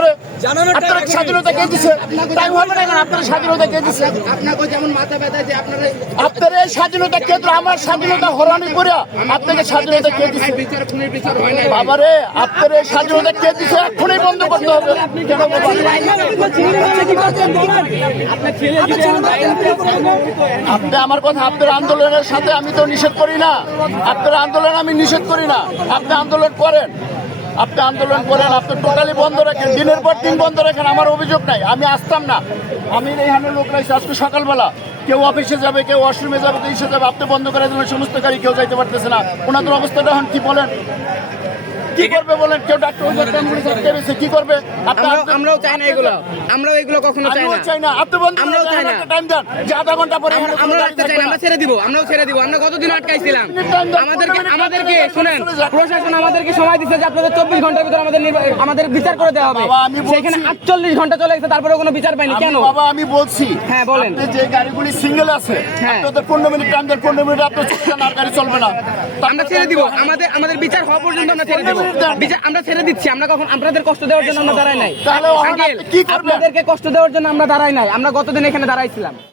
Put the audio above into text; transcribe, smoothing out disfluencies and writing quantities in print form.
ভিতরে? আপনারা স্বাধীনতা কে দিচ্ছে? তাই হবে না কেন? আপনারা স্বাধীনতা কে দিচ্ছে? আপনাকে যেমন মাথা ব্যথা যে আপনারা আপনার এই স্বাধীনতা কে দিল? আমার স্বাধীনতা হরানি করে আপনাকে স্বাধীনতা কে দিচ্ছে? বিচার খুনের বিচার হয় না। বাবারে, আপনার এই স্বাধীনতা কে দিচ্ছে? এক্ষুনি বন্ধ করতে হবে। কেন বাবা? আপনি আমার কথা, আপনার আন্দোলনের সাথে আমি তো নিষেধ করি না। আপনার আন্দোলন আমি নিষেধ করি না। আপনি আন্দোলন করেন, আপনি আন্দোলন করেন, আপনি টোটালি বন্ধ রাখেন, দিনের পর দিন বন্ধ রাখেন। আমার অভিযোগ নাই, আমি আসতাম না। আমি এইখানে লোক রাখছি আজকে সকালবেলা, কেউ অফিসে যাবে, কেউ ওয়াশরুমে যাবে, কেউ ইসে যাবে, আপনি বন্ধ করে দেবেন, সমস্ত গাড়ি কেউ যাইতে পারতেছে না। ওনাদের অবস্থাটা এখন কি বলেন? কি করবে বলেন? কেউ ডাক্তার কি করবে? আমরাও চাই না এগুলো, আমরাও এগুলো কখনো চাই আমিও না। চাই না। আপনি বন্ধ আমরাও চাই না। টাইম দেন যে আধা ঘন্টা পরে এখানে কোনো আমরা গাড়ি রাখতে চাই থাকবে না, না। আমরা ছেড়ে দিব, আমরাও ছেড়ে দিব। আমরা কতদিন আটকাইছিলাম? আমাদেরকে শুনেন, প্রশাসন আমাদেরকে সময় দিচ্ছে যে আপনাদের 24 ঘন্টার ভিতরে আমাদের বিচার করে দেওয়া হবে। বাবা, আমি বলছি- সেখানে 48 ঘন্টা চলে গেছে, তারপরে কোনো বিচার পাইনি কেন? বাবা আমি বলছি, হ্যাঁ, বলেন। আপনি যে গাড়িগুলি সিঙ্গেল আছে, হ্যাঁ। আপনাদের 15 মিনিট টাইম দেন, 15 মিনিট আপনার আর গাড়ি চলবে না। আমরা ছেড়ে দিব, আমাদের বিচার হওয়া পর্যন্ত আমরা ছেড়ে দিব। বিচার আমরা ছেড়ে দিচ্ছি, আমরা কখন আপনাদের কষ্ট দেওয়ার জন্য আমরা দাঁড়াই নাই। তাহলে ওখানে আঙ্কেল, আপনি কি করবেন? আপনাদেরকে কষ্ট দেওয়ার জন্য আমরা দাঁড়াই নাই, আমরা গতদিন এখানে দাঁড়াইছিলাম।